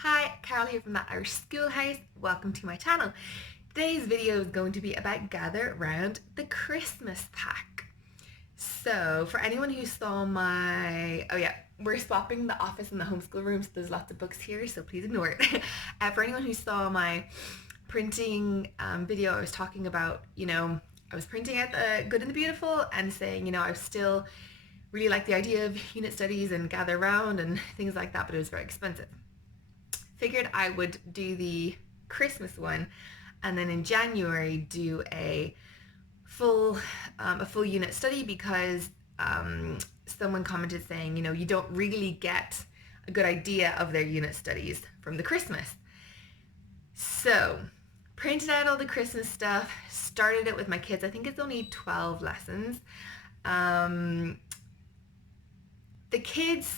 Hi, Carol here from That Irish Schoolhouse. Welcome to my channel. Today's video is going to be about Gather Round the Christmas pack. So for anyone who saw we're swapping the office and the homeschool room, so there's lots of books here, so please ignore it. For anyone who saw my printing video, I was talking about, I was printing out the Good and the Beautiful and saying, I still really like the idea of unit studies and Gather Round and things like that, but it was very expensive. Figured I would do the Christmas one and then in January do a full unit study because someone commented saying, you don't really get a good idea of their unit studies from the Christmas. So printed out all the Christmas stuff, started it with my kids. I think it's only 12 lessons. The kids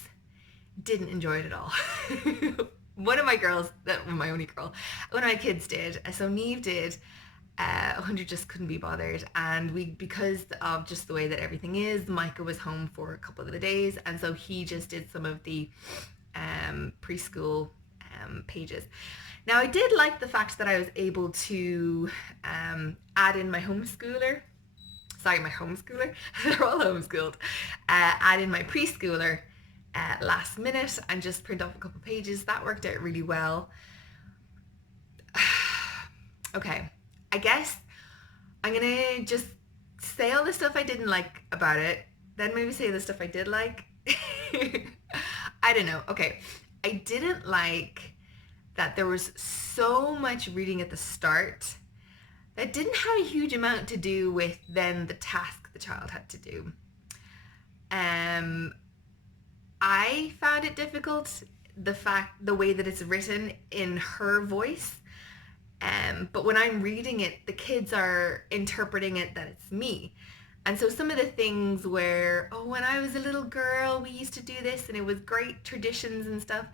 didn't enjoy it at all. One of my kids did. So Neve did. 100 just couldn't be bothered, and because of just the way that everything is, Micah was home for a couple of the days, and so he just did some of the preschool pages. Now I did like the fact that I was able to add in my homeschooler. Sorry, my homeschooler. They're all homeschooled. Add in my preschooler last minute and just print off a couple pages. That worked out really well. Okay, I guess I'm gonna just say all the stuff I didn't like about it, then maybe say the stuff I did like. I don't know. Okay, I didn't like that there was so much reading at the start that didn't have a huge amount to do with then the task the child had to do. I found it difficult, the way that it's written in her voice. But when I'm reading it, the kids are interpreting it that it's me. And so some of the things where, oh, when I was a little girl, we used to do this and it was great traditions and stuff.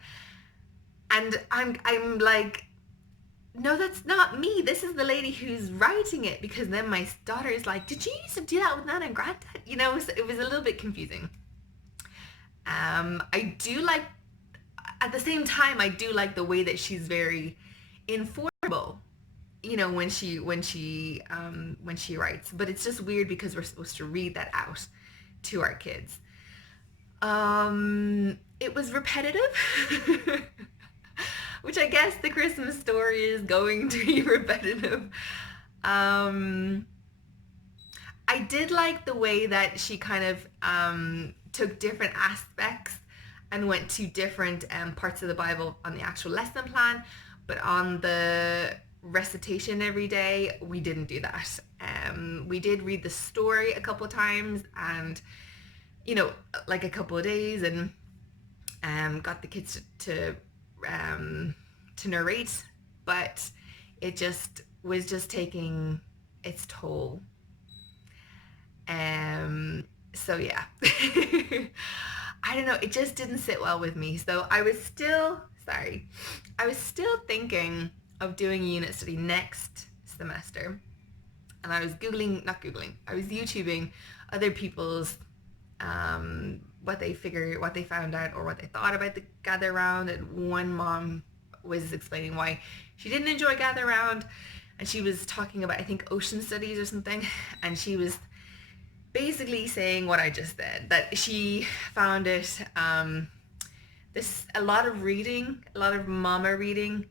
And I'm like, no, that's not me. This is the lady who's writing it. Because then my daughter is like, did you used to do that with Nana and Granddad? So it was a little bit confusing. I do like, at the same time, I do like the way that she's very informal, when she writes. But it's just weird because we're supposed to read that out to our kids. It was repetitive, which I guess the Christmas story is going to be repetitive. I did like the way that she kind of took different aspects and went to different parts of the Bible on the actual lesson plan, but on the recitation every day, we didn't do that. We did read the story a couple of times and, like a couple of days, and got the kids to narrate, but it just was just taking its toll. So yeah. I don't know, it just didn't sit well with me. So I was still thinking of doing a unit study next semester. And I was I was YouTubing other people's what they found out or what they thought about the Gather Round. And one mom was explaining why she didn't enjoy Gather Round, and she was talking about, I think, ocean studies or something, and she was basically saying what I just said, that she found it a lot of mama reading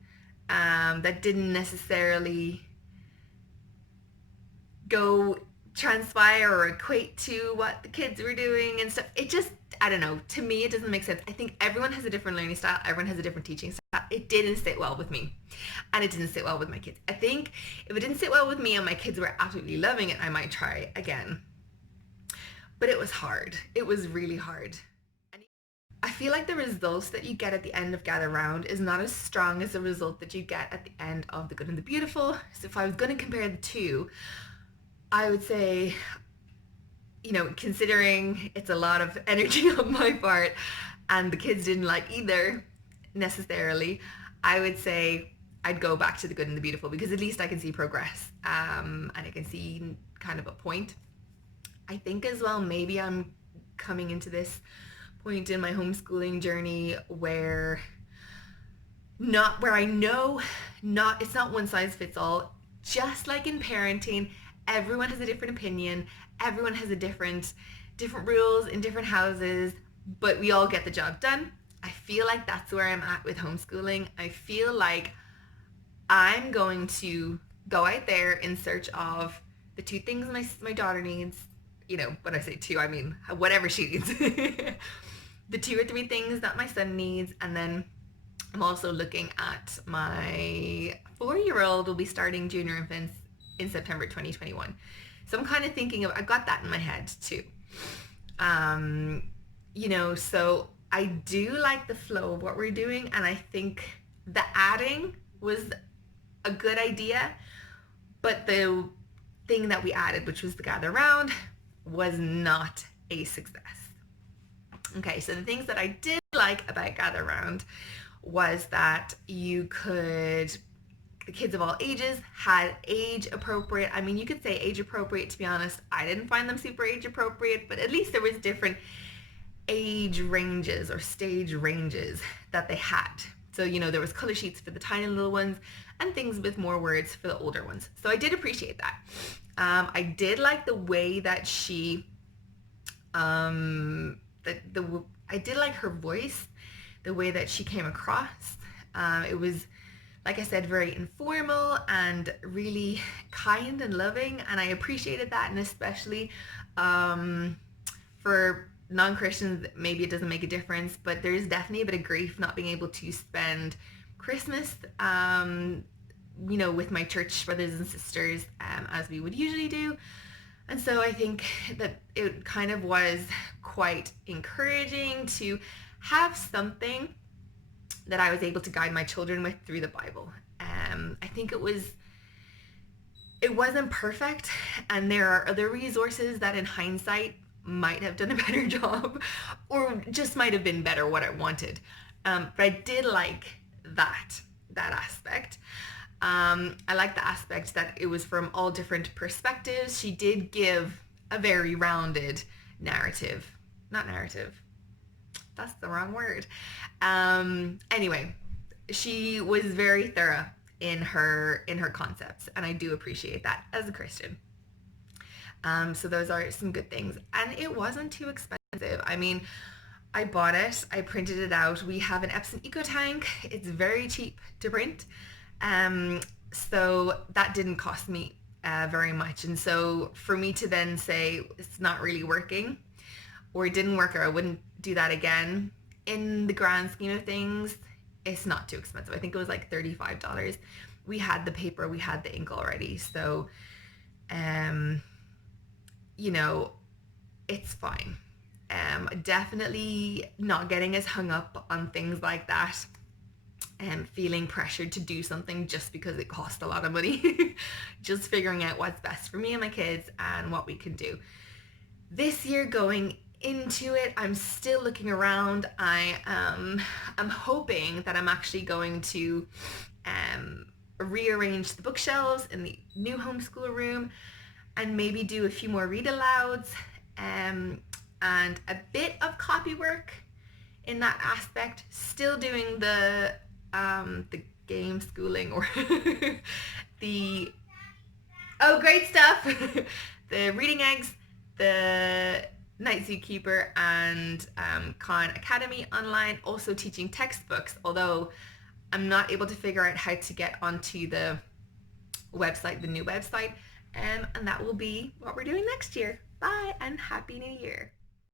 that didn't necessarily go transpire or equate to what the kids were doing and stuff. It just, I don't know, to me it doesn't make sense. I think everyone has a different learning style, everyone has a different teaching style. It didn't sit well with me, and it didn't sit well with my kids. I think if it didn't sit well with me and my kids were absolutely loving it, I might try again. But it was hard. It was really hard. I feel like the results that you get at the end of Gather Round is not as strong as the result that you get at the end of The Good and the Beautiful. So if I was going to compare the two, I would say, considering it's a lot of energy on my part and the kids didn't like either necessarily, I would say I'd go back to The Good and the Beautiful, because at least I can see progress, and I can see kind of a point. I think as well, maybe I'm coming into this point in my homeschooling journey where not where I know not it's not one size fits all. Just like in parenting, everyone has a different opinion, everyone has a different rules in different houses, but we all get the job done. I feel like that's where I'm at with homeschooling. I feel like I'm going to go out there in search of the two things my daughter needs. You know, when I say two, I mean whatever she needs. The two or three things that my son needs, and then I'm also looking at my 4-year-old will be starting junior infants in September 2021. So I'm kind of thinking of, I've got that in my head too. You know, so I do like the flow of what we're doing, and I think the adding was a good idea, but the thing that we added, which was the gather round, was not a success. Okay, so the things that I did like about gather round was that the kids of all ages had age appropriate, I mean, you could say age appropriate, to be honest. I didn't find them super age appropriate, but at least there was different age ranges or stage ranges that they had. So, you know, there was color sheets for the tiny little ones and things with more words for the older ones. So I did appreciate that. I did like the way that she, I did like her voice, the way that she came across. It was, like I said, very informal and really kind and loving, and I appreciated that. And especially for non-Christians, maybe it doesn't make a difference, but there's definitely a bit of grief not being able to spend Christmas, you know, with my church brothers and sisters as we would usually do. And so I think that it kind of was quite encouraging to have something that I was able to guide my children with through the Bible. I think it wasn't perfect, and there are other resources that in hindsight might have done a better job, or just might have been better what I wanted. But I did like that aspect. I like the aspect that it was from all different perspectives. She did give a very rounded narrative. Not narrative. That's the wrong word. Anyway, she was very thorough in her concepts, and I do appreciate that as a Christian. So those are some good things, and it wasn't too expensive. I mean, I bought it, I printed it out. We have an Epson Eco Tank. It's very cheap to print. So that didn't cost me very much. And so for me to then say it's not really working, or it didn't work, or I wouldn't do that again, in the grand scheme of things, it's not too expensive. I think it was like $35. We had the paper, we had the ink already. So, you know, it's fine. Definitely not getting as hung up on things like that and feeling pressured to do something just because it costs a lot of money. Just figuring out what's best for me and my kids and what we can do. This year going into it, I'm still looking around. I'm hoping that I'm actually going to rearrange the bookshelves in the new homeschool room and maybe do a few more read alouds and a bit of copy work in that aspect. Still doing the game schooling or the great stuff. The reading eggs, the Night Zookeeper, and Khan Academy online. Also teaching textbooks, although I'm not able to figure out how to get onto the website, the new website, and that will be what we're doing next year. Bye and Happy New Year.